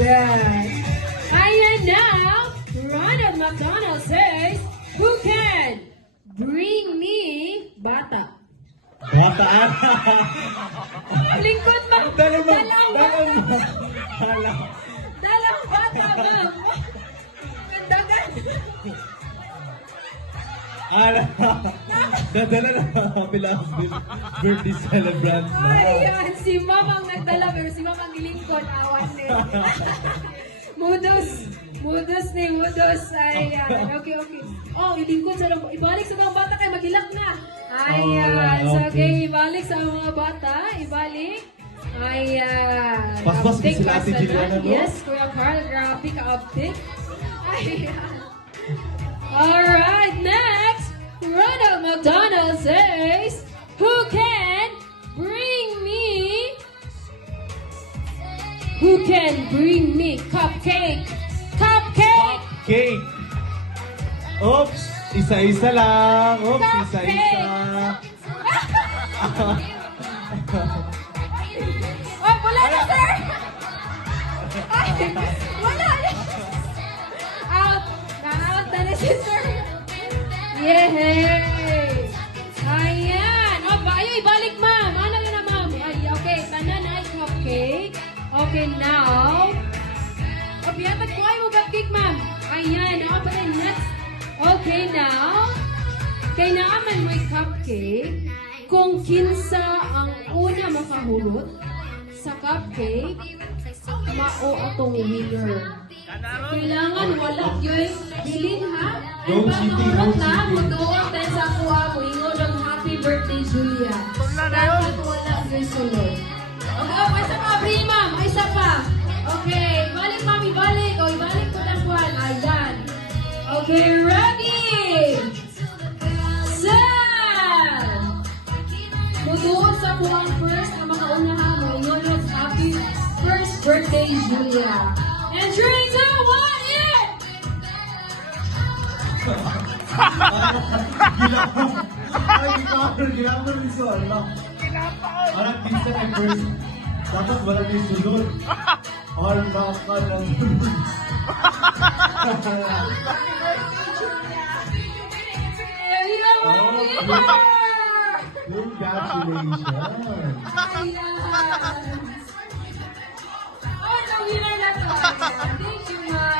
that? Ayan now, Ronald McDonald says, who can bring me bata? Bataan. Lingkod ba? Dalawang Dalang bata, ma'am. Kandagan. Nadala na Pilas birthday celebrant na. Ayan, si ma'am ang nagdala, pero si ma'am ang lingkod, awan din. Mudos. Ayan, okay. Oh, ilingkod sa ibalik sa mga bata kay magilak na. Ayan, so okay, ibalik sa mga bata, ibalik. Ayan. Paspas Update, sila Ate Juliana, no? Yes, Kuya Carl, grabe ka update. Ayan. Alright, next, Ronald McDonald says, who can bring me cupcake? Cupcake! Cake. Oops, isa-isa lang. Oops, Cupcake. isa-isa. Oh, wala na, sir! Ay, wala na! Out! Na-out na si sir! Yay! Ayan! O, ibalik, ma'am! Ano na, ma'am? Ay, okay, tanan ay cupcake. Okay, now... O, piyatag ko ay mo cupcake, ma'am. Ayan, ako pa rin next. Okay, now... Kay naaman mo'y cupcake, kung kinsa ang una makahulot sa cupcake, mao atong winner. Kailangan wala yun bilin, ha? Don't Pag cheating, nahulot don't na, cheating. mutuot tayo sa kuha mo, ingon ang happy birthday, Julia. Dapat wala yun sulod. Okay, isa pa, Bri, ma'am. Isa pa. Okay, balik, ma'am, ibalik. O, ibalik ko lang kuhan. Ayan. Okay, ready? Mutuot sa kuwang first ang makaunahan mo. Ingon happy first birthday, Julia. And 3, 2, 1, hit! Ginapon ni Sol. Parang kinsa na first. Dapat wala na yung sunod. Parang baka ng sunod. There you go, winner! Congratulations. Ayan! Oh, the winner na to. Thank you, ma'am.